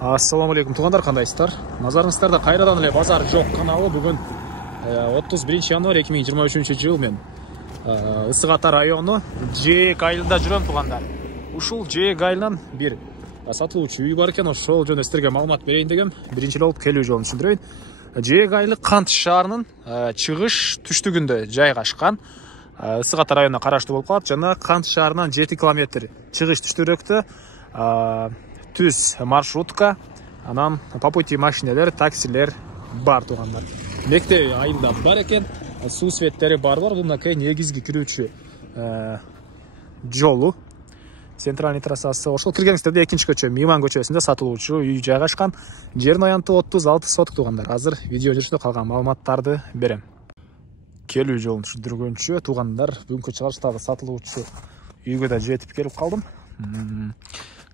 Ассаламу алейкум туғандар, қандайсыздар? Назарыңыздарда қайрадан эле базар жоқ каналы. Бүгін 31 январь 2023 жыл мен Ысык Ата району Жээк айылында жүрөм туғандар. Ушул Жээк айылынан бир сатылуучу үй бар экен, ошол жөнүндө сиздерге маалымат берейин дегем. Биринчи эле болуп келүү жолун түшүндүрөйүн. Жээк айылы Кант шаарынын чыгыш түштүгүндө жайгашкан. Ысык Ата районуна караштуу болуп калат жана Кант шаарынан 7 километр чыгыш түштүрөктө түз маршрутка, анан по пути машинелер, таксилер бар туғандар. Мектеби айылда бар экен, суу светтери бар. Бул мынакей негизги кирүүчү жолу, центральный трассасы. Ошол киргенибизде экинчи көчө, Мейман көчөсүндө сатылуучу үй жайгашкан. Жердин аянты 36 соток туғандар. Азыр видео жүрүшүндө калган маалыматтарды берем. Келүү жолун түшүндүргөнчө туғандар, бүгүнкү чыгарыштагы сатылуучу үйгө да жетип келип калдым.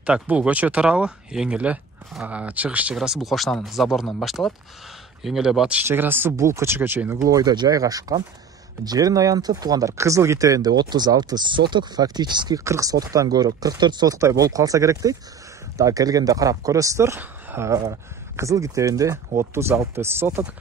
Так, бұл көчө тарабы эң эле чыгыш чеграсы бул кошунанын заборунан башталат. Эң эле батыш чеграсы бул көчөгө чейин угловойдо жайгашкан. Жерин аянты туғандар Кызыл Китебинде 36 соток, фактически 40 сотоктан көрө 44 сотоктай болуп калса керек дейт. Да келгенде карап көрөсүздөр. Кызыл Китебинде 36 соток.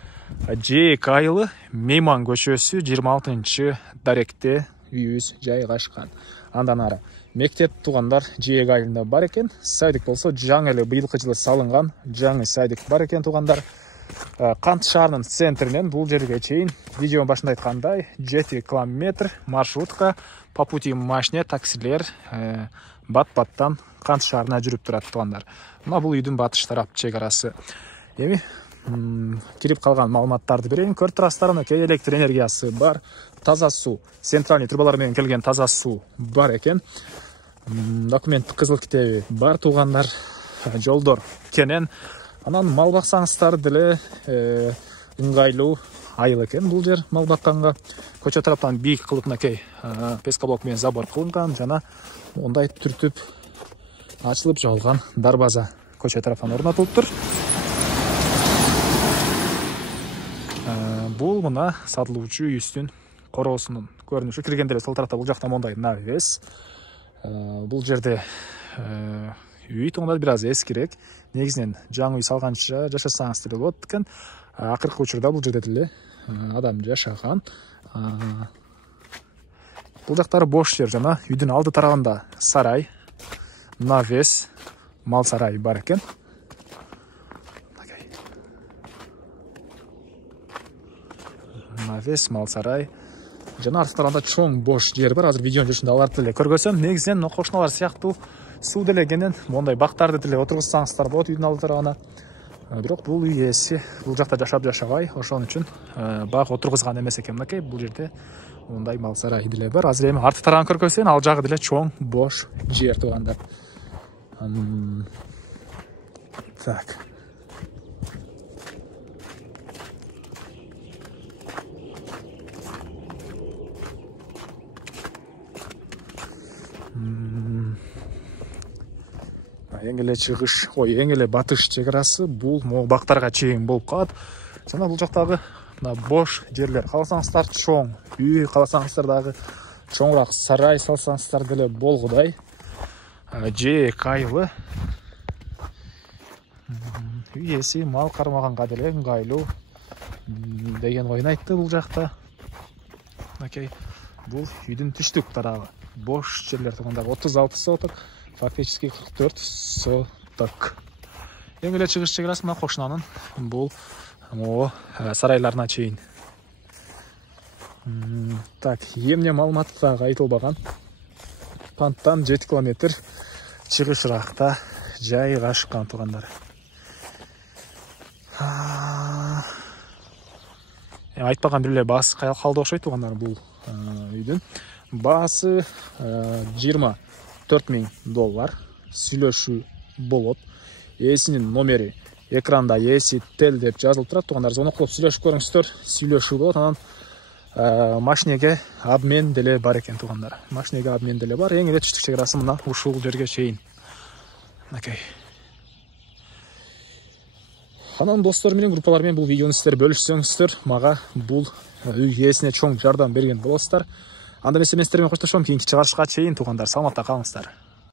Жээк айылы Мейман көчөсү 26 даректе үйүбүз жайгашкан. Андан ары мектеп туғандар Жээк айылында бар экен. Садик болсо жаңы эле быйылкы жылы салынган жаңы садик бар экен туғандар. Кант шаарынын центринен бул жерге чейин видеонун башында айткандай 7 километр маршрутка, по пути машине, таксилер бат-баттан Кант шаарына жүрүп турат туғандар. Мына бул үйдүн батыш тарап чегарасы. Эми кирип калган маалыматтарды берейин. Көрүп турасыздар, мынакей электр энергиясы бар, таза суу, центральный трубалар менен келген таза суу бар экен. Документ Кызыл Китеби бар туғандар, жолдор кенен. Анан мал баксаңыздар деле ыңгайлуу айыл экен бул жер мал бакканга. Көчө тараптан бийик кылып мынакей пескоблок менен забор кылынган жана ондай түртүп ачылып жабылган дарбаза көчө тараптан орнотулуптур. Бул мына сатылуучу үйүбүздүн короосунун көрүнүшү. Киргенде эле сол тарапта бул жакта мондай навес. Бул жерде үй туғандар бир аз эскирээк. Негизинен жаңы үй салганча жашасаңыз деле болот экен. Акыркы учурда бул жерде деле адам жашаган. Бул жактары бош жер жана үйдүн алды тарабында сарай, навес, мал сарайы бар экен. Навес, мал сарай. Жана арты тарабында чоң бош жер бар. Азыр видеонун жүрүшүндө аларды деле көргөзөм. Негизинен кошуналар сыяктуу суу деле кенен мондай бактарды деле отургузсаңыздар болот үйдүн алды тарабына. Бирок бул үй ээси бул жакта жашабай, ошон үчүн бак отургузган эмес экен. Мынакей бул жерде мондай мал сарай деле бар. Азыр эми арты тарабын көргөзөйүн. Ал жагы деле чоң бош жер туғандар. Так. Эң эле чыгыш, эң эле батыш чегарасы бул могу бактарга чейин болуп калат. Жана бул жактагы мына бош жерлер, кааласаңыздар чоң үй, кааласаңыздар дагы чоңураак сарай салсаңыздар деле болгудай. Жээк айылы үй ээси мал кармаганга деле ыңгайлуу деген оюн айтты бул жакта. Мынакей бул үйдүн түштүк тарабы. Бош жерлер туғандар 36 соток, фактически 44 соток. Эң эле чыгыш чегарасы мына кошунанын бул сарайларына чейин. Так, эмне маалымат дагы айтылбаган. Канттан 7 километр чыгышыракта жайгашкан туғандар. Айтпаган бир эле баасы калды окшойт туғандар бул үйдүн. Баасы $24,000 сүйлөшүү болот. Ээсинин номери экранда ээси тел деп жазылып турат. Туғандар звонок кылып сүйлөшүп көрүңүздөр. Сүйлөшүү болот. Анан машинеге обмен деле бар экен туғандар. Машинеге обмен деле бар. Эң эле түштүк чегарасы мына ушул жерге чейин. Мынакей. Анан достор менен, группалар менен бул видеону сиздер бөлүшсөңүздөр, мага бул үй ээсине чоң жардам берген болосуздар. Анда мен сиздер менен коштошом. Кийинки чыгарышка чейин туғандар, саламатта калыңыздар.